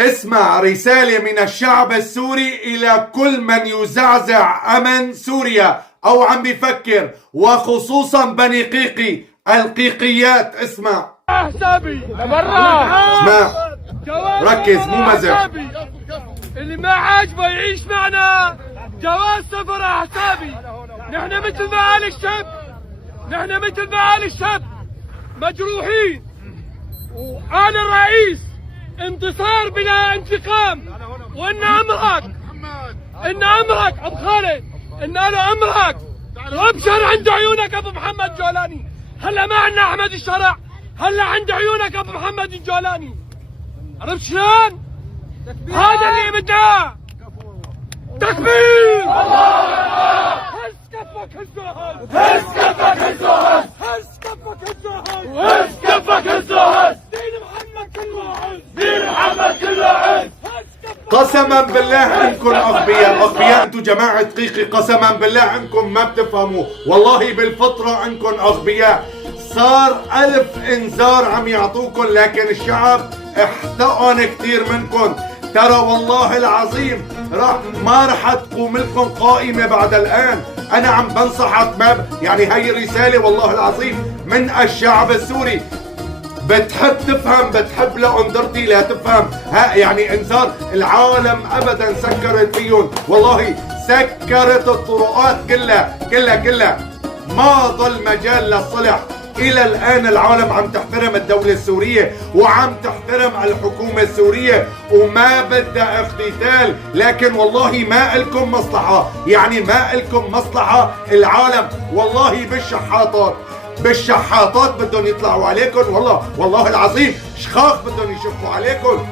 اسمع رسالة من الشعب السوري إلى كل من يزعزع أمن سوريا أو عم بيفكر، وخصوصا بني قيقي القيقيات. اسمع حسابي لبرا، اسمع ركز مو مزح. اللي ما عاجبه يعيش معنا جواز سفر حسابي. نحن مثل ما قال الشاب، نحن مثل ما قال الشاب مجروحين، وقال الرئيس انتصار بلا انتقام، وان امرك ابو خالد، ان له امرك وابشر عند عيونك ابو محمد جولاني. هلا ما عندنا احمد الشرع، هلا عند عيونك ابو محمد الجولاني. عرفت شلون؟ هذا اللي بدنا. تكبير! هز كفك هزه، هز كفك هزه، هز كفك هزه، هز كفك هزه. دين محمد كله عز، دين محمد كله عز. قسما بالله انكم اغبياء انتم جماعة قيقي، قسما بالله انكم ما بتفهموا، والله بالفطرة انكم اغبياء. صار 1000 انذار عم يعطوكم، لكن الشعب احتقن كثير منكم. ترى والله العظيم ما رح تقوم لكم قائمة بعد الآن. أنا عم بنصحك، ما يعني هي الرسالة والله العظيم من الشعب السوري. بتحب تفهم، بتحب لأندرتي لا تفهم. ها يعني انذار، العالم أبدا سكرت فيهم، والله سكرت الطرقات كلها. ما ضل مجال للصلح. إلى الآن العالم عم تحترم الدولة السورية وعم تحترم الحكومة السورية وما بدها اقتتال، لكن والله ما إلكم مصلحة، يعني ما إلكم مصلحة. العالم والله بالشحاطات بدهم يطلعوا عليكم، والله العظيم شخاخ بدهم يشفوا عليكم.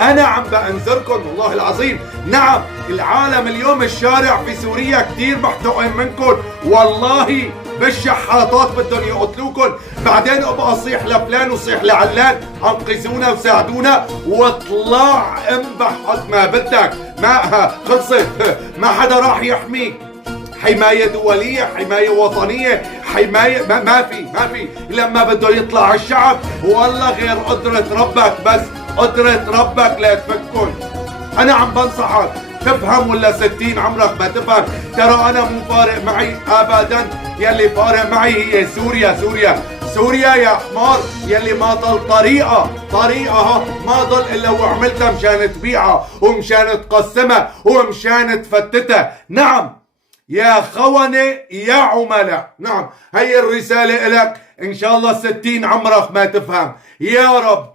أنا عم بأنذركم والله العظيم. نعم العالم اليوم الشارع في سوريا كتير محتقن منكم، والله بالشحاطات بدهم يقتلوكم. بعدين ابقى صيح لفلان وصيح لعلان، انقذونا وساعدونا واطلع انبح قد ما بدك. ما خلصت، ما حدا راح يحميك. حماية دولية، حماية وطنية، حماية ما في. لما بده يطلع الشعب والله غير قدرة ربك، بس قدرة ربك لا تفكن. أنا عم بنصحك تفهم، ولا 60 عمرك ما تفهم. ترى أنا مو فارق معي أبدا، يلي فارق معي هي سوريا يا حمار. يلي ما ضل طريقة ما ضل إلا وعملتها مشان تبيعها ومشان تقسمها ومشان تفتتها. نعم يا خونة يا عملاء، نعم هي الرسالة إلك. إن شاء الله 60 عمرك ما تفهم. يا رب.